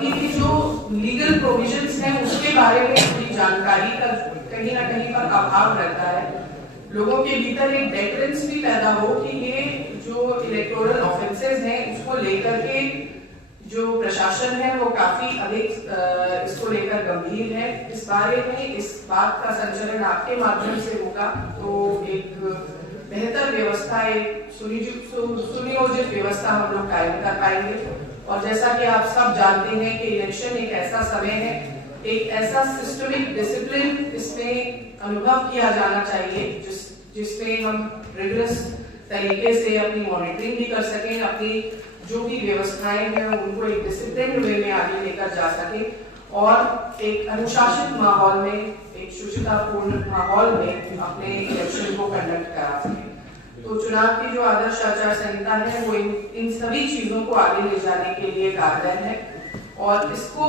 की जो legal provisions हैं उसके बारे में थोड़ी जानकारी का कहीं ना कहीं पर अभाव रहता है। लोगों के भीतर एक डेटरेंस भी पैदा हो कि ये जो इलेक्टोरल ऑफेंसेस हैं उसको लेकर के जो प्रशासन है वो काफी अधिक इसको लेकर गंभीर है। इस बारे में इस बात का संचालन आपके माध्यम से होगा तो एक बेहतर व्यवस्था, एक सुनियोजित व्यवस्था हम लोग कायम कर पाएंगे। और जैसा कि आप सब जानते हैं कि इलेक्शन एक ऐसा समय है, एक ऐसा सिस्टमिक डिसिप्लिन इसमें अनुभव किया जाना चाहिए जिसमें हम रिगरस तरीके से अपनी मॉनिटरिंग भी कर सकें, अपनी जो भी व्यवस्थाएं हैं उनको एक डिसिप्लिन वे में आगे लेकर जा सके और एक अनुशासित माहौल में, एक शुचितापूर्ण माहौल में अपने इलेक्शन को कंडक्ट करा सके। तो चुनाव की जो आदर्श आचार संहिता है वो इन सभी चीजों को आगे ले जाने के लिए कारगर है। और इसको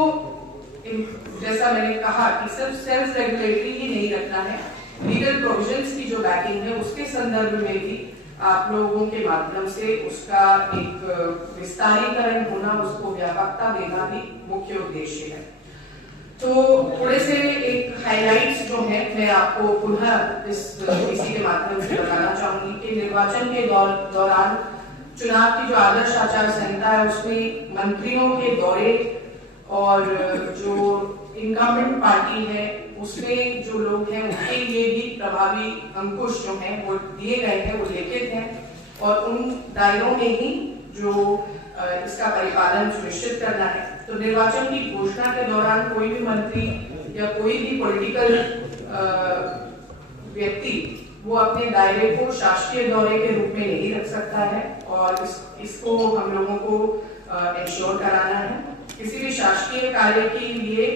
जैसा मैंने कहा कि सिर्फ सेल्फ रेगुलेटरी ही नहीं रखना है, लीगल प्रोविजंस की जो बैकिंग है उसके संदर्भ में भी आप लोगों के माध्यम से उसका एक विस्तारीकरण होना, उसको व्यापकता देना भी मुख्य उद्देश्य है। तो थोड़े से एक हाइलाइट्स जो है मैं आपको पुनः इसी के माध्यम से बताना चाहूंगी कि निर्वाचन के दौरान चुनाव की जो आदर्श आचार संहिता है उसमें मंत्रियों के दौरे और जो इनकम्बेंट पार्टी है उसमें जो लोग हैं उनके लिए भी प्रभावी अंकुश जो है वो दिए गए हैं, वो लिखित हैं और उन दायरों में ही जो इसका परिपालन सुनिश्चित करना है। तो निर्वाचन की घोषणा के दौरान कोई भी मंत्री या कोई भी पॉलिटिकल व्यक्ति वो अपने दायरे को शासकीय दौरे के रूप में नहीं रख सकता है और इसको हम लोगों को इंश्योर कराना है। किसी भी शासकीय कार्य के लिए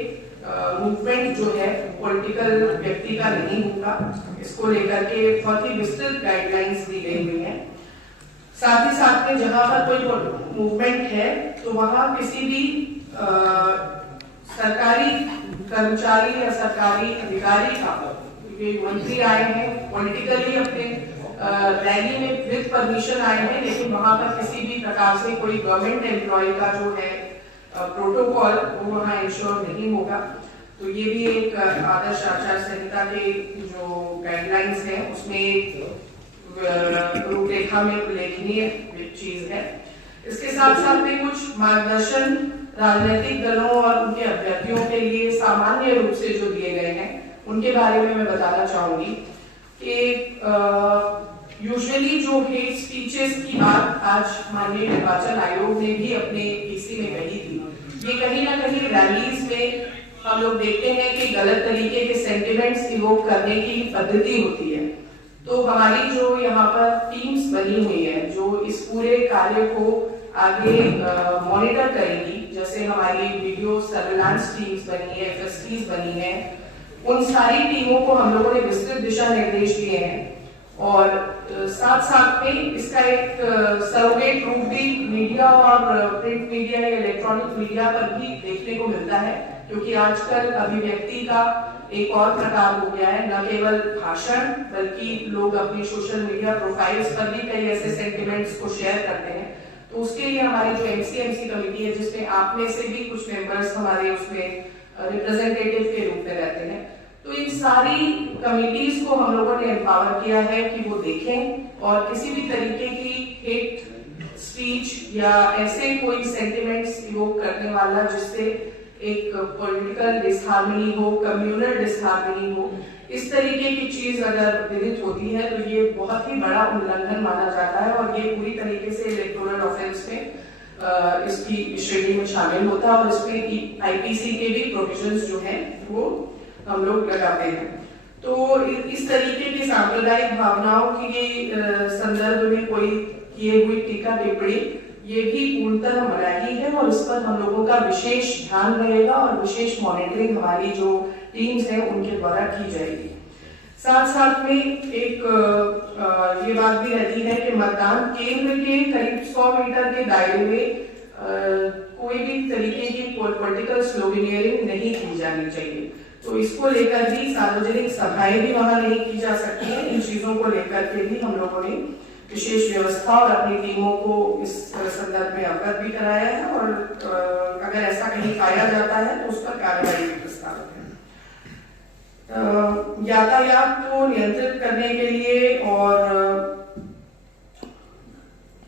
मूवमेंट जो है पॉलिटिकल व्यक्ति का नहीं होगा। इसको लेकर के बहुत ही विस्तृत गाइडलाइंस दी गई हुई है। साथ ही साथ में जहां पर कोई मूवमेंट है तो वहां किसी भी सरकारी कर्मचारी या सरकारी अधिकारी का, मंत्री आए हैं पॉलिटिकली अपने रैली में विद परमिशन आए हैं, लेकिन वहां पर किसी भी प्रकार से कोई गवर्नमेंट एम्प्लॉय का जो है प्रोटोकॉल वो वहां इंश्योर नहीं होगा। तो ये भी एक आदर्श आचार संहिता के जो गाइडलाइंस है उसमें रूपरेखा में उल्लेखनीय चीज है। इसके साथ साथ में कुछ मार्गदर्शन राजनीतिक दलों और उनके अभ्यर्थियों के लिए सामान्य रूप से जो दिए गए हैं उनके बारे में मैं बताना चाहूंगी कि यूजुअली जो हेट स्पीचेस की बात आज माननीय निर्वाचन आयोग ने भी अपने पीसी में कही थी, ये कहीं ना कहीं रैलीज में हम लोग देखते हैं कि गलत तरीके के सेंटिमेंट्स इवोक करने की पद्धति होती है। तो हमारी जो यहाँ पर टीम्स बनी हुई है जो इस पूरे कार्य को आगे मॉनिटर करेंगी, जैसे हमारी वीडियो सर्विलांस टीम्स बनी है, एफएसटीज बनी है, उन सारी टीमों को हम लोगों ने विस्तृत दिशा निर्देश दिए हैं। और साथ साथ में इसका एक सरोगेट रूप भी मीडिया और प्रिंट मीडिया या इलेक्ट्रॉनिक मीडिया पर भी देखने को मिलता है, क्योंकि आजकल अभिव्यक्ति का एक और प्रकार हो गया है, न केवल भाषण बल्कि लोग अपनी सोशल मीडिया प्रोफाइल्स पर भी कई ऐसे सेंटिमेंट्स को शेयर करते हैं। तो उसके लिए हमारी जो एमसीएमसी कमेटी है जिसमें आप में से भी कुछ मेंबर्स हमारे उसमें रिप्रेजेंटेटिव के रूप में रहते हैं, तो इन सारी कमिटीज को हम लोगों ने एम्पावर किया है कि वो देखें और किसी भी तरीके की हेट स्पीच या ऐसे कोई सेंटिमेंट्स इवोक करने वाला जिससे एक पॉलिटिकल डिसहार्मनी हो, कम्युनल डिसहार्मनी हो, इस तरीके की चीज अगर विदित होती है तो ये बहुत ही बड़ा उल्लंघन माना जाता है और ये पूरी तरीके से इलेक्टोरल ऑफेंस में इसकी श्रेणी में शामिल होता है और इसमें आईपीसी के भी प्रोविजंस जो हैं वो हम लोग लगाते हैं। तो इस तरीके की सांप्रदायिक भावनाओं की संदर्भ में कोई किए हुई टीका टिप्पणी ये भी पूर्णतः मनाही है और इस पर हम लोगों का विशेष ध्यान रहेगा और विशेष मॉनिटरिंग हमारी जो टीम्स हैं उनके द्वारा की जाएगी। साथ साथ में एक ये बात भी रहती है कि मतदान केंद्र के करीब 100 मीटर के दायरे में कोई भी तरीके की पॉलिटिकल स्लोगनियरिंग नहीं की जानी चाहिए। तो इसको लेकर भी सार्वजनिक सभाएं भी वहां नहीं की जा सकती हैं। इन चीजों को लेकर के भी हम लोगों ने विशेष व्यवस्था और अपनी टीमों को इस संदर्भ में अवगत भी कराया है और अगर ऐसा कहीं पाया जाता है तो उस पर कार्रवाई भी प्रस्तावित है। यातायात को नियंत्रित करने के लिए और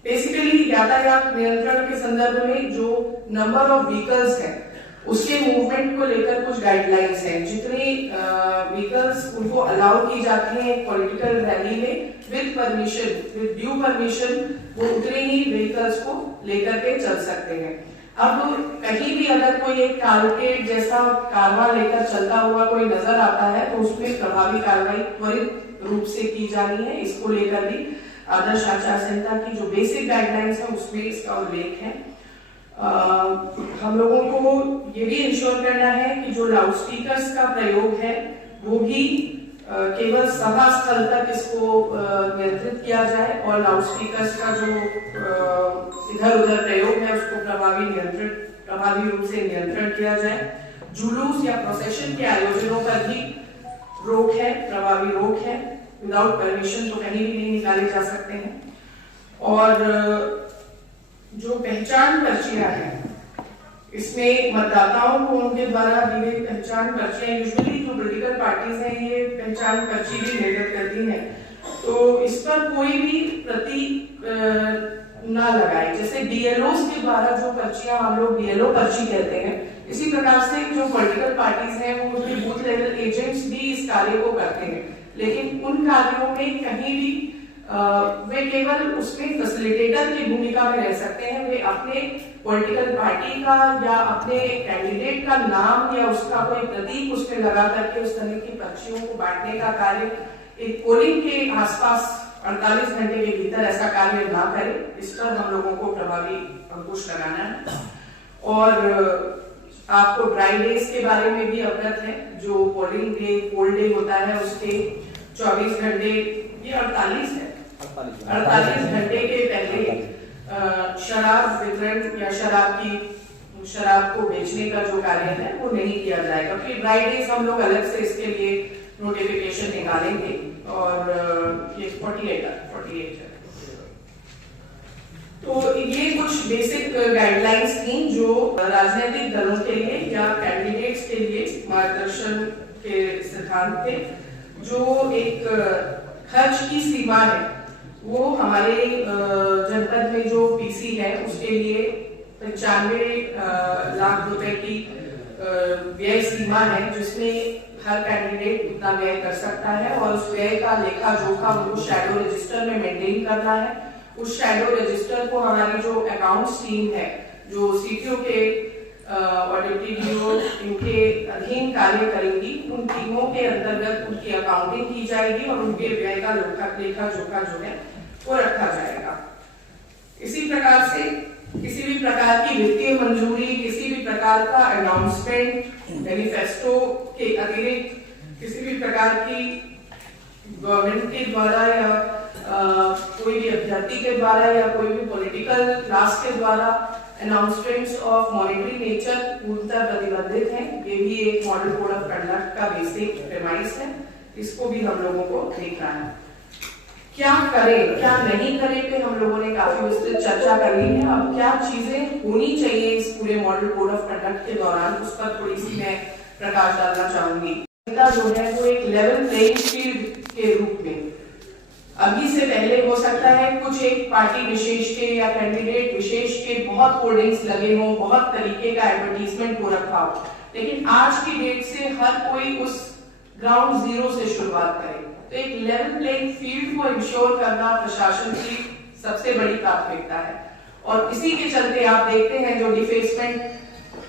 बेसिकली यातायात नियंत्रण के संदर्भ में जो नंबर ऑफ व्हीकल्स है उसके मूवमेंट को लेकर कुछ गाइडलाइंस हैं। जितनी व्हीकल्स उनको अलाउ की जाती हैं पॉलिटिकल रैली में with permission, with due permission, वो उतने ही व्हीकल्स को लेकर के चल सकते हैं। अब कहीं भी अगर कोई एक कारकेड जैसा कारवां लेकर चलता हुआ कोई नजर आता है तो उसमें प्रभावी कार्रवाई त्वरित रूप से की जानी है। इसको लेकर भी आदर्श आचार संहिता की जो बेसिक गाइडलाइंस है उसमें इसका उल्लेख है। हम लोगों को ये भी इंश्योर करना है कि जो लाउड स्पीकर्स का प्रयोग है वो भी केवल सभा स्थल तक इसको नियंत्रित किया जाए और लाउड स्पीकर्स का जो इधर उधर प्रयोग है उसको प्रभावी रूप से नियंत्रण किया जाए। जुलूस या प्रोसेशन के आयोजनों पर भी रोक है, प्रभावी रोक है। विदाउट परमिशन तो कहीं भी नहीं निकाले जा सकते हैं। और जो पहचान पर्चियां हैं इसमें मतदाताओं को उनके द्वारा दी गई पहचान पर्चियां, यूजुअली जो पॉलिटिकल पार्टीज हैं ये पहचान पर्ची भी निर्गत करती हैं, तो इस पर कोई भी प्रतीक ना लगाए। जैसे बीएलओस के द्वारा जो पर्चियां हम लोग बीएलओ पर्ची कहते हैं, इसी प्रकार से जो पॉलिटिकल पार्टीज हैं वो उनके बूथ लेवल एजेंट्स भी इस कार्य को करते हैं, लेकिन उन कार्यों में कहीं भी वे केवल उसमें फैसिलिटेटर की भूमिका में रह सकते हैं। वे अपने पॉलिटिकल पार्टी का या अपने कैंडिडेट का नाम या उसका कोई प्रतीक उसमें लगा करके उस तरह की पर्चियों को बांटने का कार्य एक पोलिंग के आसपास 48 घंटे के भीतर ऐसा कार्य ना करें। इस पर हम लोगों को प्रभावी अंकुश लगाना है। और आपको ड्राई डेज के बारे में भी अवगत है। जो पोलिंग डे पोल डे होता है उसके 24 घंटे, ये 48 है, 48 घंटे के पहले शराब वितरण या शराब को बेचने का जो कार्य है वो नहीं किया जाएगा। फिर ड्राई डेज हम लोग अलग से इसके लिए नोटिफिकेशन निकालेंगे और ये 48 है। तो ये कुछ बेसिक गाइडलाइंस थी जो राजनीतिक दलों के लिए या कैंडिडेट्स के लिए मार्गदर्शन के सिद्धांत थे। जो एक खर्च की सीमा है वो हमारे जनपद में जो पीसी है उसके लिए 95 लाख रुपए की व्यय सीमा है, जिसमें हर कैंडिडेट उतना व्यय कर सकता है और उस व्यय का लेखा जोखा उनको शैडो रजिस्टर में मेंटेन करना है। उस शैडो रजिस्टर को हमारी जो अकाउंट्स टीम है, जो सीटीओ के और डिप्टी डीओ इनके अधीन कार्य करेंगी, उन टीमों के अंतर्गत उनकी अकाउंटिंग की जाएगी और उनके व्यय का लेखा जोखा जो है वो रखा जाएगा। इसी प्रकार से किसी भी प्रकार की वित्तीय मंजूरी, किसी भी प्रकार का अनाउंसमेंट, मैनिफेस्टो के अतिरिक्त किसी भी प्रकार की गवर्नमेंट के द्वारा या कोई भी अभ्यर्थी के द्वारा या कोई भी पॉलिटिकल क्लास के द्वारा अनाउंसमेंट्स ऑफ मॉनिटरी नेचर पूर्णतः प्रतिबंधित है। ये भी एक मॉडल कोड ऑफ कंडक्ट का बेसिक प्रेमाइस है। इसको भी हम लोगों को देखना है। क्या करें क्या नहीं करें पे हम लोगों ने काफी विस्तृत चर्चा कर ली है। अब क्या चीजें होनी चाहिए इस पूरे मॉडल कोड ऑफ कंडक्ट के दौरान, उस पर थोड़ी सी मैं प्रकाश डालना चाहूंगी। जो है वो एक लेवल प्लेइंग फील्ड के रूप में अभी से पहले हो सकता है कुछ एक पार्टी विशेष के या कैंडिडेट विशेष के बहुत होर्डिंग्स लगे हों, बहुत तरीके का एडवर्टीजमेंट हो रखा हो, लेकिन आज की डेट से हर कोई उस ग्राउंड जीरो से शुरुआत करे। तो एक लेवल प्लेइंग फील्ड को इंश्योर करना प्रशासन की सबसे बड़ी प्राथमिकता है। और इसी के चलते आप देखते हैं जो डिफेसमेंट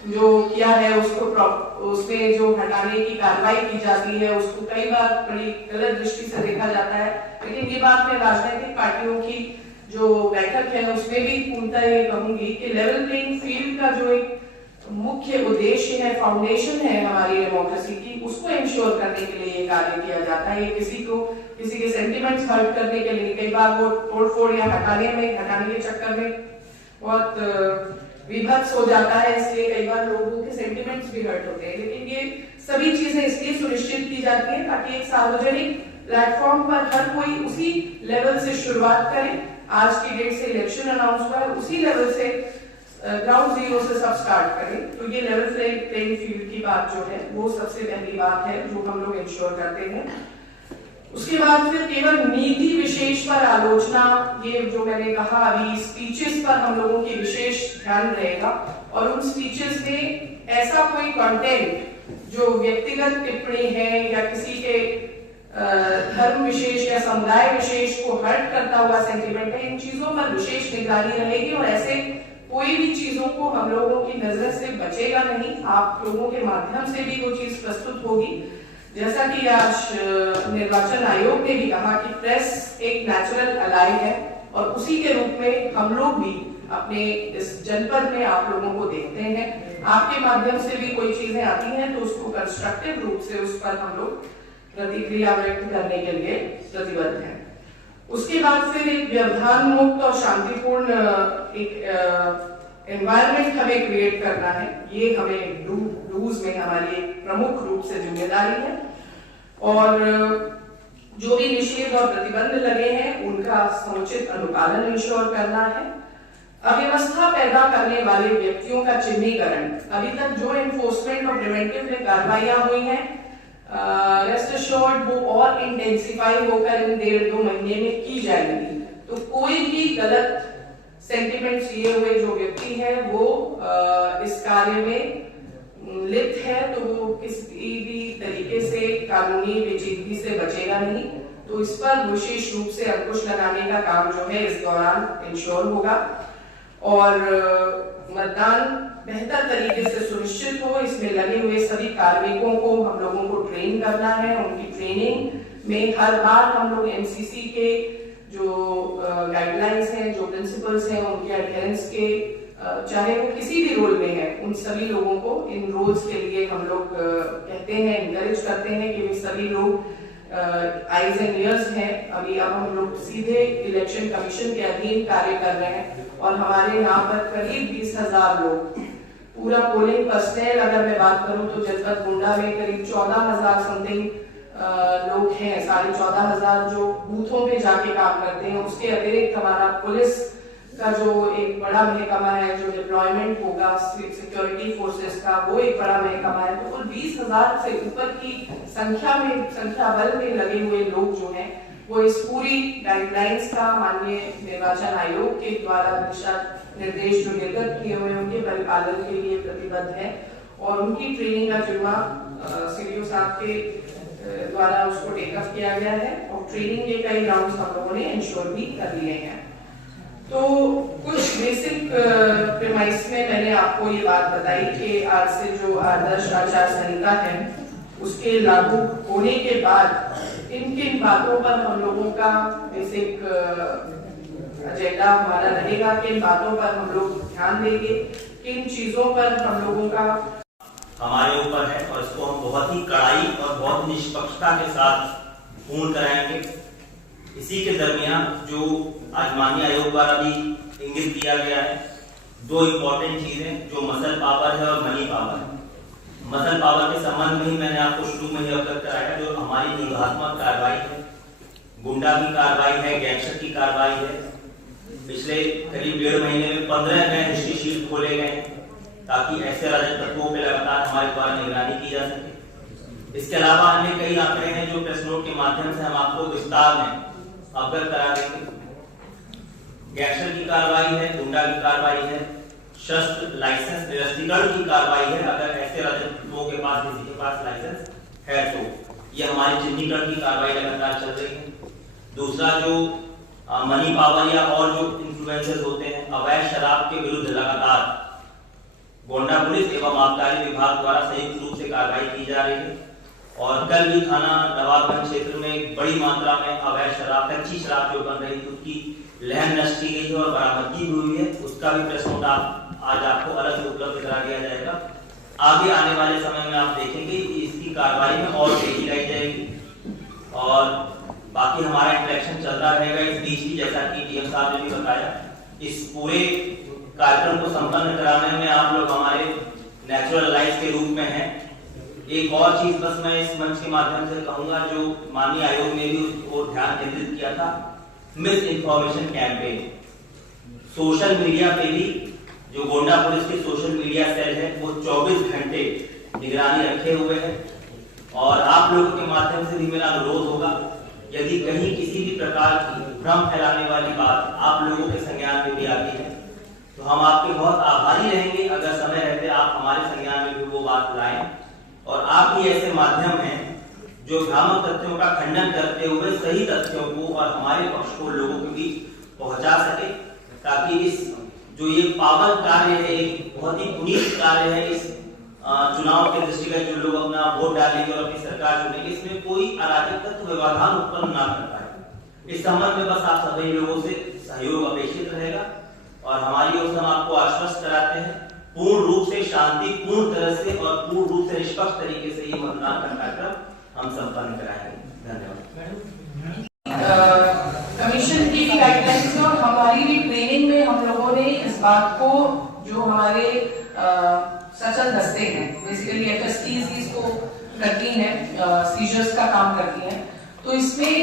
जो किया है उसमें जो हटाने की कार्रवाई की जाती है उसको कई बार बड़ी गलत दृष्टि से देखा जाता है। लेकिन ये बात मैं राजनीतिक पार्टियों की जो बैठक है उसमें भी पूर्णतः ये कहूंगी कि लेवल प्लेइंग फील्ड का जो एक मुख्य उद्देश्य है, फाउंडेशन है हमारी डेमोक्रेसी की, उसको इंश्योर करने के लिए ये कार्य किया जाता है। ये किसी के सेंटिमेंट्स हर्ट करने के लिए, कई बार वो तोड़फोड़ या हटाने के चक्कर में बहुत विभत्स हो जाता है, इसलिए कई बार लोगों के सेंटिमेंट्स भी हर्ट होते हैं। लेकिन ये सभी चीजें इसलिए सुनिश्चित की जाती है ताकि एक सार्वजनिक प्लेटफॉर्म पर हर कोई उसी लेवल से शुरुआत करे। आज की डेट से इलेक्शन अनाउंस हुआ है, उसी लेवल से ग्राउंड जीरो से सब स्टार्ट करें। तो ये लेवल प्लेइंग फील्ड की बात जो है वो सबसे पहली बात है जो हम लोग इंश्योर करते हैं। उसके बाद फिर केवल नीति विशेष पर आलोचना, ये जो मैंने कहा अभी स्पीचेस पर हम लोगों की विशेष ध्यान रहेगा, और उन स्पीचेस में ऐसा कोई कंटेंट जो व्यक्तिगत टिप्पणी है या किसी के धर्म विशेष या समुदाय विशेष को हर्ट करता हुआ सेंटिमेंट है, इन चीजों पर विशेष निगरानी रहेगी और ऐसे कोई भी चीजों को हम लोगों की नजर से बचेगा नहीं। आप लोगों के माध्यम से भी वो चीज प्रस्तुत होगी। जैसा कि आज निर्वाचन आयोग ने भी कहा कि प्रेस एक नेचुरल अलाई है, और उसी के रूप में हम लोग भी अपने इस जनपद में आप लोगों को देखते हैं। आपके माध्यम से भी कोई चीजें आती हैं तो उसको कंस्ट्रक्टिव रूप से उस पर हम लोग प्रतिक्रिया व्यक्त करने के लिए प्रतिबद्ध हैं। उसके बाद फिर एक व्यवधान मुक्त और शांतिपूर्ण एक एनवायरनमेंट हमें क्रिएट करना है। ये हमें डूज में हमारी प्रमुख रूप से जिम्मेदारी है, और जो भी निषेध और प्रतिबंध लगे हैं उनका समुचित अनुपालन इंश्योर करना है। अव्यवस्था पैदा करने वाले व्यक्तियों का चिन्हीकरण, अभी तक जो एनफोर्समेंट और प्रिवेंटिव में कार्रवाइयां हुई हैं, रेस्ट एश्योर्ड वो और इंटेंसिफाई होकर इन 1.5-2 महीने में की जाएगी। तो कोई भी गलत सेंटिमेंट्स लिए हुए जो व्यक्ति है वो इस कार्य में लिप्त है तो वो किसी भी तरीके से कानूनी पेचीदगी से बचेगा नहीं। तो इस पर विशेष रूप से अंकुश लगाने का काम जो है इस दौरान इंश्योर होगा, और मतदान बेहतर तरीके से सुनिश्चित हो, इसमें लगे हुए सभी कार्मिकों को हम लोगों को ट्रेन करना है। उनकी ट्रेनिंग में हर बार हम लोग एमसीसी के जो गाइडलाइंस हैं, जो प्रिंसिपल्स हैं, उनके एडहेरेंस के चाहे वो किसी भी रोल में है, उन सभी लोगों को इन रोल्स के लिए हम लोग कहते हैं, इनकरेज करते हैं कि वे सभी लोग आईज एंड ईयर्स हैं। अभी अब हम लोग सीधे इलेक्शन कमीशन के अधीन कार्य कर रहे हैं, और हमारे यहाँ पर करीब 20,000 लोग, पूरा पोलिंग पर्सनल अगर मैं बात करूं तो जनपद गोंडा में करीब 14,000 समथिंग लोग हैं, 14,500 जो बूथों पे जाके काम करते हैं। उसके अतिरिक्त हमारा पुलिस का जो एक बड़ा महकमा है, जो डिप्लॉयमेंट होगा सिक्योरिटी फोर्सेस का, वो एक बड़ा महकमा है। तो कुल 20,000 से ऊपर की संख्या बल में लगे हुए लोग जो हैं वो इस पूरी गाइडलाइंस का माननीय निर्वाचन आयोग के द्वारा दिशा निर्देश जो निर्गत किए हुए उनके परिपालन के लिए प्रतिबद्ध है, और उनकी ट्रेनिंग का जिम्मा सीडीओ साहब के द्वारा उसको टेकअप किया गया है, और ट्रेनिंग के कई राउंड्स हम लोगों ने इंश्योर भी कर लिए हैं। तो कुछ बेसिक प्रीमाइस में मैंने आपको ये बात बताई कि आज से जो आदर्श आचार संहिता है उसके लागू होने के बाद किन किन बातों पर हम लोगों का बेसिक एजेंडा हमारा रहेगा, किन बातों पर हम लोग ध्यान देंगे, किन चीजों पर हम लोगों का हमारे ऊपर है, और इसको हम बहुत ही कड़ाई और बहुत निष्पक्षता के साथ पूर्ण कराएंगे। इसी के दरमियान जो आज माननीय आयोग द्वारा भी इंगित किया गया है, 2 इम्पोर्टेंट चीजें जो मसल पावर है और मनी पावर है। मसल पावर के संबंध में ही मैंने आपको शुरू में ही अवगत कराया, जो हमारी निरोधात्मक कार्रवाई है, गुंडा की कार्रवाई है, गैंगस्टर की कार्रवाई है। पिछले करीब 1.5 महीने में 15 नए हिस्ट्री शीट खोले गए ताकि ऐसे राजनीतिक तत्वों पर लगातार हमारे द्वारा निगरानी की जा सके। इसके अलावा अन्य कई आंकड़े हैं जो प्रेस नोट के माध्यम से हम आपको विस्तार में अवगत करा देंगे। गैंगस्टर की कार्रवाई है, गुंडा की कार्रवाई है, शस्त्र लाइसेंस निरस्तीकरण की कार्रवाई है, अगर ऐसे राजनीतिक तत्वों के पास किसी के पास लाइसेंस है तो ये हमारी चिन्हीकरण की कार्रवाई लगातार चल रही है। दूसरा जो मनी पावर या और जो इन्फ्लुएंसर्स होते हैं, अवैध शराब के विरुद्ध लगातार गोंडा पुलिस एवं आबकारी विभाग द्वारा संयुक्त रूप से कार्रवाई की जा रही है, और कल भी थाना नवाबगंज क्षेत्र में बड़ी मात्रा में अवैध शराब, कच्ची शराब जो बन रही थी उसकी लहर नष्ट की गई है और बरामदगी भी हुई है। उसका भी प्रेस नोट आज आपको अलग से उपलब्ध करा दिया जाएगा। आगे आने वाले समय में आप देखेंगे कि इसकी कार्रवाई में और तेजी लाई जाएगी, और बाकी हमारा इंटरेक्शन चलता रहेगा। इस बीच भी जैसा कि डीएम साहब ने भी बताया, इस पूरे कार्यक्रम को संपन्न कराने में आप लोग हमारे नेचुरल लाइफ के रूप में हैं। एक और चीज बस मैं इस मंच के माध्यम से कहूंगा, जो माननीय आयोग ने भी उस ओर ध्यान केंद्रित किया था, miss information campaign. Social media पे भी जो गोंडा पुलिस के सोशल मीडिया सेल है वो 24 घंटे निगरानी रखे हुए है। और आप लोगों के माध्यम से भी मेरा अनुरोध होगा, यदि कहीं किसी भी प्रकार की भ्रम फैलाने वाली बात आप लोगों के संज्ञान में भी आती है तो हम आपके बहुत आभारी रहेंगे अगर समय रहते आप हमारे संज्ञान में भी वो बात लाएं। और आप ही ऐसे माध्यम हैं जो भ्रामक तथ्यों का खंडन करते हुए सही तथ्यों को और हमारे पक्ष को लोगों के बीच पहुंचा सके, ताकि इस जो ये पावन कार्य है, एक बहुत ही पुनीत कार्य है, इस चुनाव के दृष्टिगत जो लोग अपना वोट डालेंगे और अपनी सरकार चुनेंगे, इसमें कोई अराजक तत्व व्यवधान उत्पन्न ना कर पाए। इस संबंध में बस आप सभी लोगों से सहयोग अपेक्षित रहेगा और हमारी ओर से हम आपको आश्वस्त कराते हैं पूर्ण रूप से शांतिपूर्ण तरह से और पूर्ण रूप से निष्पक्ष तरीके से ये मतदान का कार्यक्रम हम संपन्न कराएंगे। धन्यवाद। कमीशन की गाइडलाइंस और हमारी भी ट्रेनिंग में हम लोगों ने इस बात को, जो हमारे सचल दस्ते हैं, बेसिकली एफएसटीज इसको करती हैं, सीजर्स का काम करती हैं, तो इसमें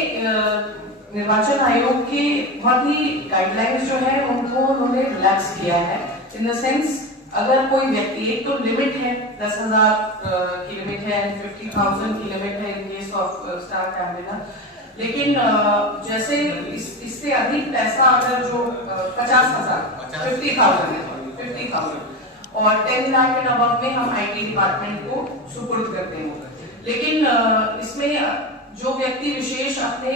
निर्वाचन आयोग के बहुत ही गाइडलाइंस जो है उनको उन्होंने रिलैक्स किया है। इन द सेंस, अगर कोई व्यक्ति, एक तो लिमिट है 10,000 की लिमिट है, 50,000 की लिमिट है in case of star campaigner, लेकिन जैसे इससे अधिक पैसा अगर जो 50,000 50,000 और 10 लाख एंड अबव में हम आईटी डिपार्टमेंट को सुपुर्द करते हैं। लेकिन इसमें जो व्यक्ति विशेष अपने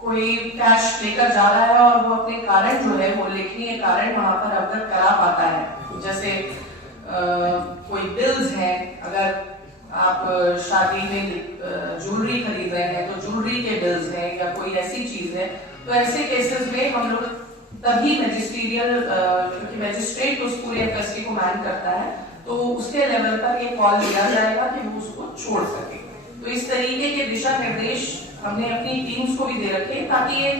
कोई कैश लेकर जा रहा है और वो अपने कारण जो है, वो उल्लेखनीय कारण वहां पर अवगत करा पाता है, जैसे कोई बिल्स हैं, अगर आप शादी में ज्वेलरी खरीद रहे हैं तो ज्वेलरी के बिल्स हैं या कोई ऐसी चीज है, तो ऐसे केसेस में हम लोग तभी मैजिस्ट्रियल, क्योंकि मैजिस्ट्रेट उस पूरे एफएसटी को मैन करता है, तो उसके लेवल पर ये कॉल दिया जाएगा कि वो उसको छोड़ सके। तो इस तरीके के दिशा निर्देश हमने अपनी टीम्स को भी दे रखे ताकि ये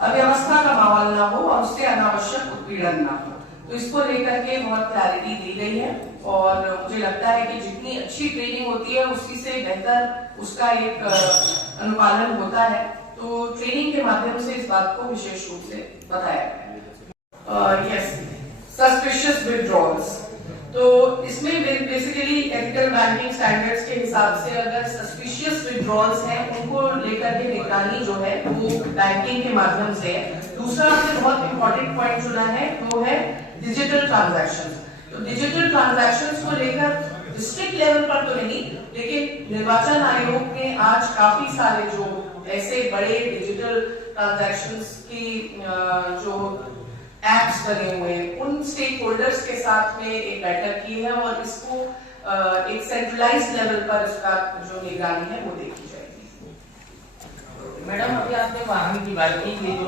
अव्यवस्था का माहौल ना हो और उससे अनावश्यक उत्पीड़न ना हो। तो इसको लेकर के बहुत क्लैरिटी दी गई है और मुझे लगता है कि जितनी अच्छी ट्रेनिंग होती है उसी से बेहतर उसका एक अनुपालन होता है। तो ट्रेनिंग के माध्यम से इस बात को विशेष रूप से बताया गया। यस, सस्पिशियस विथड्रॉल्स, तो इसमें बेसिकली एथिकल बैंकिंग स्टैंडर्ड्स के हिसाब से अगर सस्पिशियस विथड्रॉल्स हैं उनको लेकर के निगरानी जो है वो बैंकिंग के माध्यम से है। दूसरा आपने बहुत इंपॉर्टेंट पॉइंट चुना है, वो है डिजिटल ट्रांजैक्शंस। तो डिजिटल ट्रांजैक्शंस को लेकर डिस्ट्रिक्ट लेवल पर तो नहीं, लेकिन निर्वाचन आयोग ने आज काफी सारे जो ऐसे बड़े डिजिटल ट्रांजैक्शंस की जो एप्स बने हुए हैं, उन स्टेक होल्डर्स के साथ में एक बैठक की है और इसको एक सेंट्रलाइज्ड लेवल पर इसका जो निगरानी है वो देखी जाएगी। मैडम, अभी आपने वाहन की बात की, ये जो